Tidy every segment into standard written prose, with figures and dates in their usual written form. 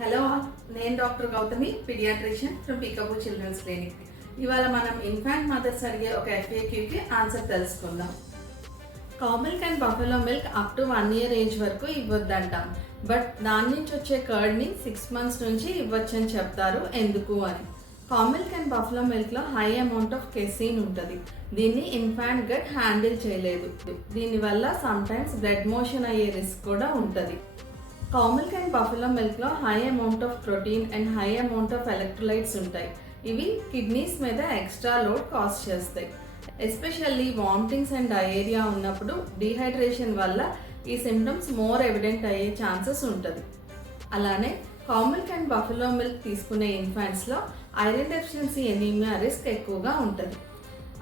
Hello, నేను doctor Gautami, paediatrician from Peekaboo children's clinic. ఇవాళ మనం ఇన్ఫాంట్ మదర్స్ అడిగే ఒక FAQకి ఆన్సర్ తెలుసుకుందాం. Cow milk and buffalo milk up to 1 year age వరకు ఇవ్వద్దంటాం. బట్ దాని నుంచి వచ్చే కర్డ్ని 6 months నుంచి ఇవ్వచ్చని చెప్తారు. ఎందుకు అని. కౌ మిల్క్ అండ్ బఫెలో మిల్క్లో హై అమౌంట్ ఆఫ్ కెసిన్ ఉంటుంది. దీన్ని ఇన్ఫాంట్ గట్ హ్యాండిల్ చేయలేదు. దీనివల్ల సమ్టైమ్స్ బ్లడ్ మోషన్ అయ్యే రిస్క్ కూడా ఉంటుంది. కౌ మిల్క్ అండ్ బఫెలో మిల్క్లో high amount of protein and high amount of electrolytes ఉంటాయి. ఇవి కిడ్నీస్ మీద ఎక్స్ట్రా లోడ్ కాజ్ చేస్తాయి. ఎస్పెషల్లీ వామిటింగ్స్ అండ్ డయేరియా ఉన్నప్పుడు డీహైడ్రేషన్ వల్ల ఈ సిమ్టమ్స్ మోర్ ఎవిడెంట్ అయ్యే ఛాన్సెస్ ఉంటుంది. అలానే cow milk and buffalo milk తీసుకునే ఇన్ఫాంట్స్లో ఐరన్ డెఫిషియన్సీ ఎనీమియా రిస్క్ ఎక్కువగా ఉంటుంది.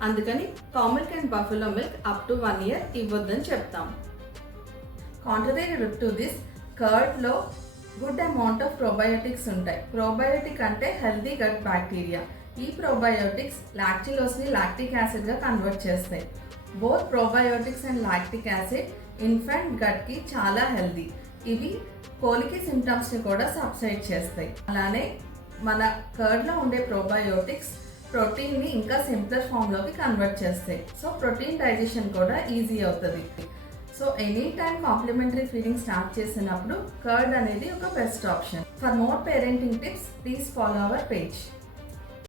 అందుకని cow milk and buffalo milk up to 1 year ఇవ్వద్దని చెప్తాం. కాంట్రరీ టు దిస్, కర్డ్లో గుడ్ అమౌంట్ ఆఫ్ ప్రోబయోటిక్స్ ఉంటాయి. ప్రోబయోటిక్ అంటే హెల్తీ గట్ బ్యాక్టీరియా. ఈ ప్రోబయోటిక్స్ లాక్టిలోస్ని లాక్టిక్ యాసిడ్గా కన్వర్ట్ చేస్తాయి. Both probiotics and lactic acid infant గట్కి చాలా హెల్తీ. ఇవి కోలికి సిమ్టమ్స్ని కూడా సబ్సైడ్ చేస్తాయి. అలానే మన కర్డ్లో ఉండే ప్రోబయోటిక్స్ ప్రోటీన్ని ఇంకా సింప్లర్ ఫామ్లోకి కన్వర్ట్ చేస్తాయి. సో ప్రోటీన్ డైజెషన్ కూడా ఈజీ అవుతుంది. So any time complementary feeding start చేసినప్పుడు కర్డ్ అనేది ఒక best option. For more parenting tips, please follow our page.